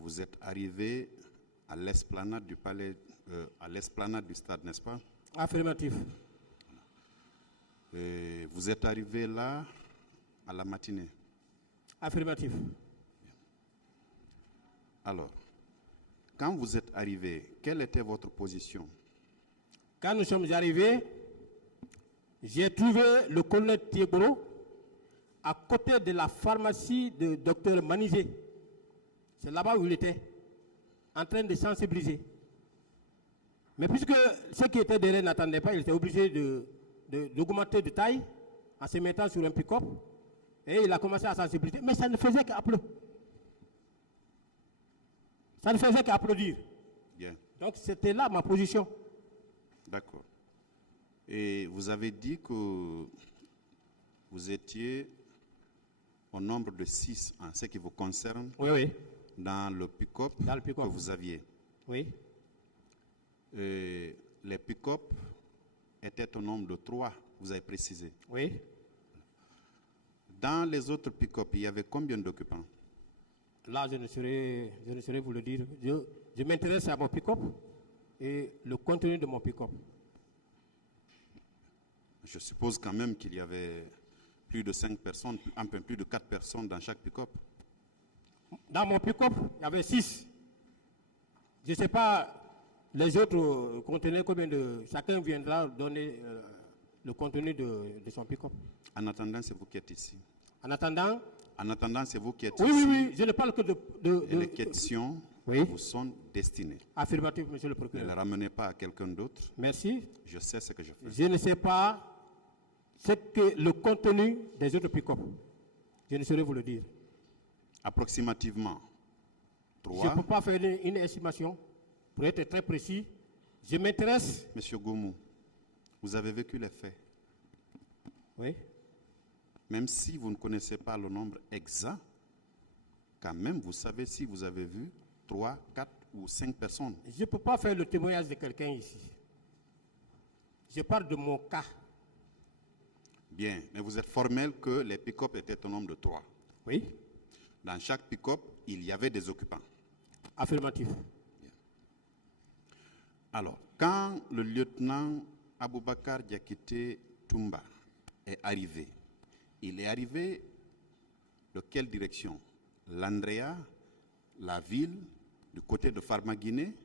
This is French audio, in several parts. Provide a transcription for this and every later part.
Vous êtes arrivé à l'esplanade du palais, à l'esplanade du stade, n'est-ce pas? Affirmatif. Et vous êtes arrivé là à la matinée. Affirmatif. Alors, quand vous êtes arrivé, quelle était votre position? Quand nous sommes arrivés, j'ai trouvé le colonel Thiegro à côté de la pharmacie de Dr Manizé. C'est là-bas où il était, en train de sensibiliser. Mais puisque ceux qui étaient derrière n'attendaient pas, il était obligé d'augmenter de taille en se mettant sur un pick-up. Et il a commencé à sensibiliser. Mais ça ne faisait qu'applaudir. Ça ne faisait qu'applaudir. Bien. Donc c'était là ma position. D'accord. Et vous avez dit que vous étiez au nombre de 6 en ce qui vous concerne. Oui, oui. Dans le pick-up que vous aviez. Oui. Et les pick-up étaient au nombre de 3, vous avez précisé. Oui. Dans les autres pick-up, il y avait combien d'occupants? Là, je ne saurais vous le dire. Je m'intéresse à mon pick-up et le contenu de mon pick-up. Je suppose quand même qu'il y avait plus de 5 personnes, un peu plus de 4 personnes dans chaque pick-up. Dans mon pick-up, il y avait 6. Je ne sais pas les autres contenaient combien de... Chacun viendra donner le contenu de son pick-up. En attendant, c'est vous qui êtes ici. En attendant... En attendant, c'est vous qui êtes oui, ici. Oui, oui, je ne parle que de les questions vous sont destinées. Affirmatif, monsieur le procureur. Ne les ramenez pas à quelqu'un d'autre. Merci. Je sais ce que je fais. Je ne sais pas ce que le contenu des autres pick-up. Je ne saurais vous le dire. Approximativement 3. Je ne peux pas faire une estimation. Pour être très précis, je m'intéresse... Monsieur Goumou, vous avez vécu les faits. Oui. Même si vous ne connaissez pas le nombre exact, quand même, vous savez si vous avez vu 3, 4 ou 5 personnes. Je ne peux pas faire le témoignage de quelqu'un ici. Je parle de mon cas. Bien, mais vous êtes formel que les pick-up étaient au nombre de 3. Oui. Dans chaque pick-up, il y avait des occupants. Affirmatif. Bien. Alors, quand le lieutenant Aboubakar Diakité Toumba est arrivé, il est arrivé de quelle direction? L'Andrea, la ville, du côté de Farmaguiné.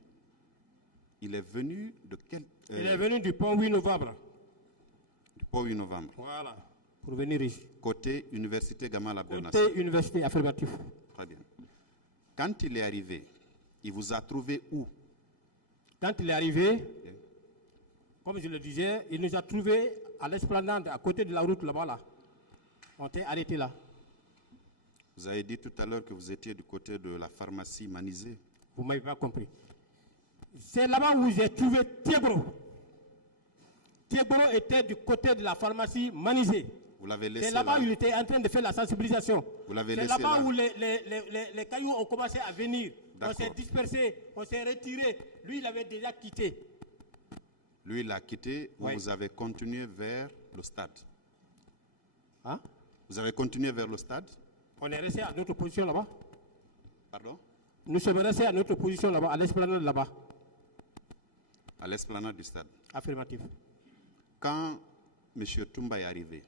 Il est venu de quel... Il est venu du pont 8 novembre. Du pont 8 novembre. Voilà, pour venir ici. Côté Université Gamal Abdel Nasser. Côté Université, affirmatif. Très bien. Quand il est arrivé, il vous a trouvé où? Quand il est arrivé, comme je le disais, il nous a trouvés à l'esplanade, à côté de la route là-bas. Là. On était arrêtés là. Vous avez dit tout à l'heure que vous étiez du côté de la pharmacie Manizé. Vous ne m'avez pas compris. C'est là-bas où j'ai trouvé Thiegro. Thiegro était du côté de la pharmacie Manizé. Vous l'avez laissé. C'est là-bas où il était en train de faire la sensibilisation. Vous l'avez laissé. C'est là-bas où les cailloux ont commencé à venir. On s'est dispersé, on s'est retiré. Lui, il avait déjà quitté. Lui, il a quitté. Vous avez continué vers le stade. Hein? Vous avez continué vers le stade? On est resté à notre position là-bas. Pardon? Nous sommes restés à notre position là-bas, à l'esplanade là-bas. À l'esplanade du stade. Affirmatif. Quand M. Toumba est arrivé,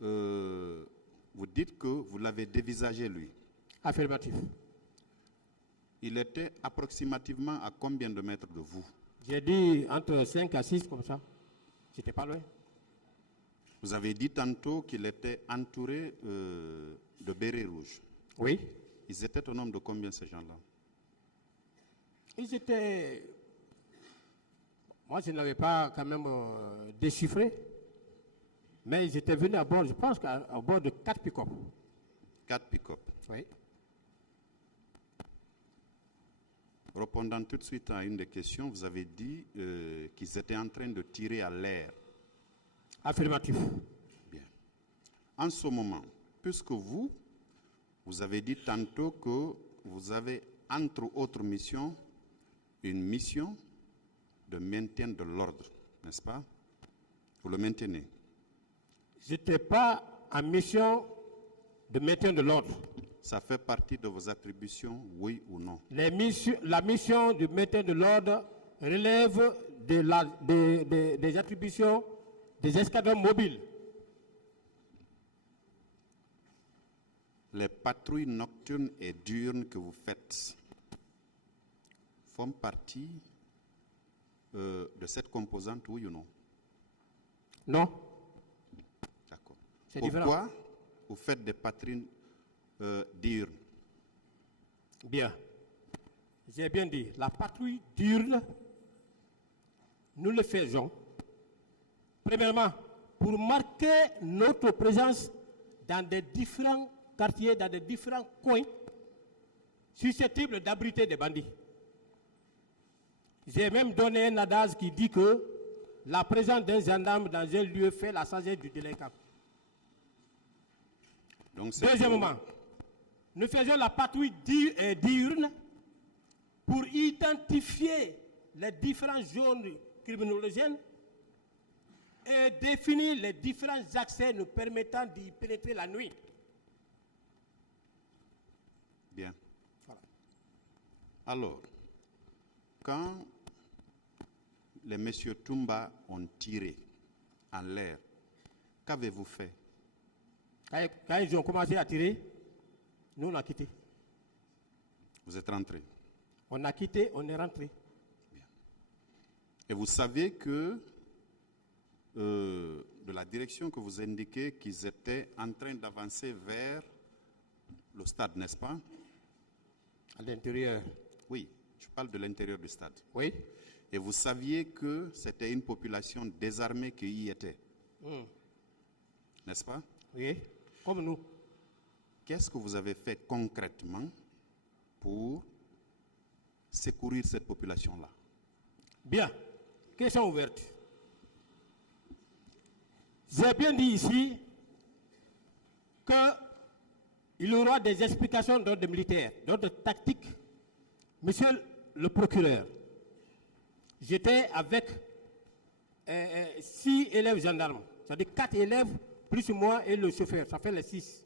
vous dites que vous l'avez dévisagé, lui. Affirmatif. Il était approximativement à combien de mètres de vous? J'ai dit entre 5 à 6 comme ça. J'étais pas loin. Vous avez dit tantôt qu'il était entouré de bérets rouges. Oui. Ils étaient au nombre de combien, ces gens-là? Ils étaient... Moi, je n'avais pas quand même déchiffré. Mais ils étaient venus à bord, je pense qu'à bord de 4 pick-up. 4 pick-up. Oui. Répondant tout de suite à une des questions, vous avez dit qu'ils étaient en train de tirer à l'air. Affirmatif. Bien. En ce moment, puisque vous avez dit tantôt que vous avez, entre autres missions, une mission de maintien de l'ordre, n'est-ce pas? Vous le maintenez? Je n'étais pas en mission de maintien de l'ordre. Ça fait partie de vos attributions, oui ou non? La mission du maintien de l'ordre relève des attributions des escadrons mobiles. Les patrouilles nocturnes et diurnes que vous faites font partie de cette composante, oui ou non? Non, D'accord. c'est Pourquoi différent. vous faites des patrouilles diurnes? Bien. J'ai bien dit, la patrouille diurne, nous le faisons, premièrement, pour marquer notre présence dans des différents quartiers, dans des différents coins susceptibles d'abriter des bandits. J'ai même donné un adage qui dit que la présence d'un gendarme dans un lieu fait la sagesse du délinquant. Donc, c'est Deuxièmement, nous faisons la patrouille diurne pour identifier les différentes zones criminogènes et définir les différents accès nous permettant d'y pénétrer la nuit. bien. Voilà. Alors, quand les messieurs Toumba ont tiré en l'air, qu'avez-vous fait? Quand ils ont commencé à tirer, nous on a quitté. Vous êtes rentré. On a quitté, on est rentré. Et vous savez que de la direction que vous indiquez qu'ils étaient en train d'avancer vers le stade, n'est-ce pas? À l'intérieur. Oui, je parle de l'intérieur du stade. Oui. Et vous saviez que c'était une population désarmée qui y était, n'est-ce pas? Oui. Comme nous. Qu'est-ce que vous avez fait concrètement pour secourir cette population-là? Bien. Question ouverte. J'ai bien dit ici qu'il y aura des explications d'ordre militaire, d'ordre tactique. Monsieur le procureur, j'étais avec 6 élèves gendarmes, c'est-à-dire 4 élèves plus moi et le chauffeur, ça fait les 6.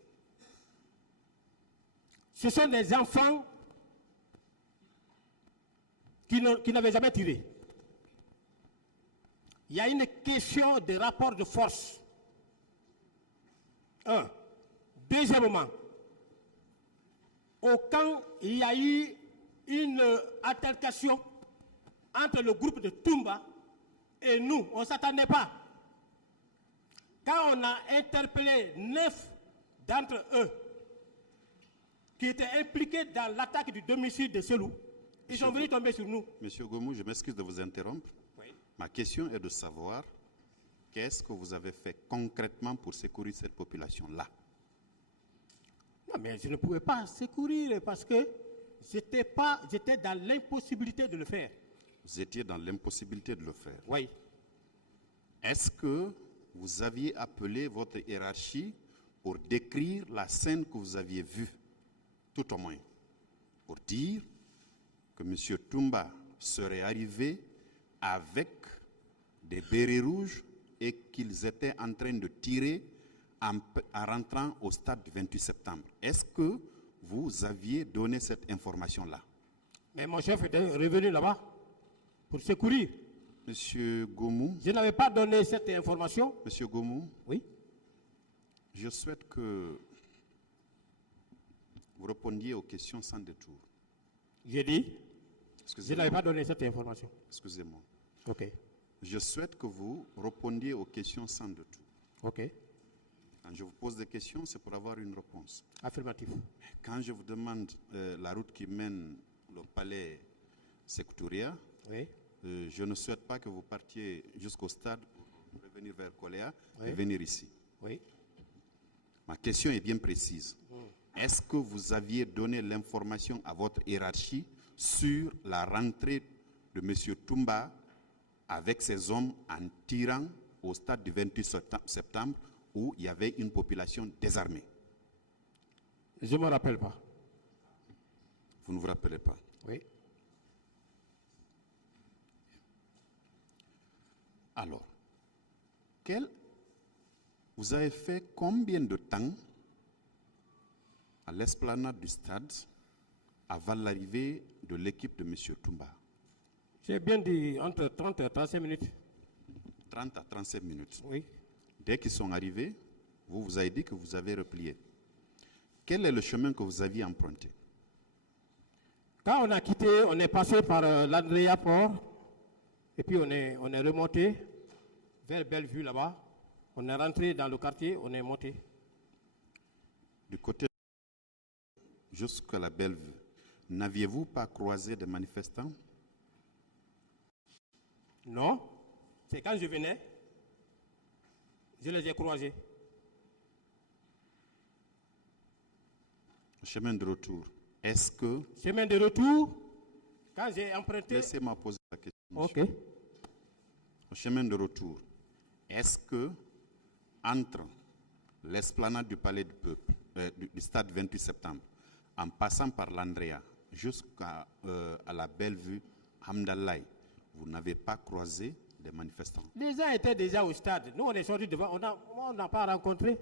Ce sont des enfants qui n'avaient jamais tiré. Il y a une question de rapport de force. Un. Deuxièmement, au camp, il y a eu une altercation entre le groupe de Toumba et nous. On ne s'attendait pas. Quand on a interpellé 9 d'entre eux qui étaient impliqués dans l'attaque du domicile de Selou, ils sont venus tomber sur nous. Monsieur Gomou, je m'excuse de vous interrompre. Oui. Ma question est de savoir qu'est-ce que vous avez fait concrètement pour secourir cette population-là? Non, mais je ne pouvais pas secourir parce que j'étais dans l'impossibilité de le faire. Vous étiez dans l'impossibilité de le faire. Oui. Est-ce que vous aviez appelé votre hiérarchie pour décrire la scène que vous aviez vue, tout au moins, pour dire que M. Toumba serait arrivé avec des bérets rouges et qu'ils étaient en train de tirer en rentrant au stade du 28 septembre. Est-ce que vous aviez donné cette information-là? Mais mon chef était revenu là-bas pour secourir. Monsieur Gomou, Je n'avais pas donné cette information. Monsieur Gomou, Oui. je souhaite que vous répondiez aux questions sans détour. J'ai dit, je Excusez-moi. n'avais pas donné cette information. Excusez-moi. OK. Je souhaite que vous répondiez aux questions sans détour. OK. Quand je vous pose des questions, c'est pour avoir une réponse. Affirmatif. Quand je vous demande la route qui mène au palais Sékou-Touria, Oui. je ne souhaite pas que vous partiez jusqu'au stade pour revenir vers Coléa et Oui. venir ici. Oui. Ma question est bien précise. Est-ce que vous aviez donné l'information à votre hiérarchie sur la rentrée de M. Toumba avec ses hommes en tirant au stade du 28 septembre où il y avait une population désarmée? Je ne me rappelle pas. Vous ne vous rappelez pas? Oui. Alors, vous avez fait combien de temps à l'esplanade du stade avant l'arrivée de l'équipe de M. Toumba? J'ai bien dit entre 30 et 35 minutes. 30 à 35 minutes. Oui. Dès qu'ils sont arrivés, vous vous avez dit que vous avez replié. Quel est le chemin que vous aviez emprunté? Quand on a quitté, on est passé par l'Andrea Port, et puis on est remonté vers Bellevue là-bas. On est rentré dans le quartier, on est monté. Du côté jusqu'à la Bellevue, n'aviez-vous pas croisé des manifestants? Non, c'est quand je venais, je les ai croisés. Au chemin de retour, est-ce que... Chemin de retour, quand j'ai emprunté... Laissez-moi poser la question. Ok. Monsieur. Au chemin de retour, est-ce que entre l'esplanade du Palais du Peuple, du stade 28 septembre, en passant par l'Andrea jusqu'à à la Bellevue, Hamdallaï, vous n'avez pas croisé des manifestants? Les gens étaient déjà au stade. Nous, on est sortis devant, on n'a pas rencontré.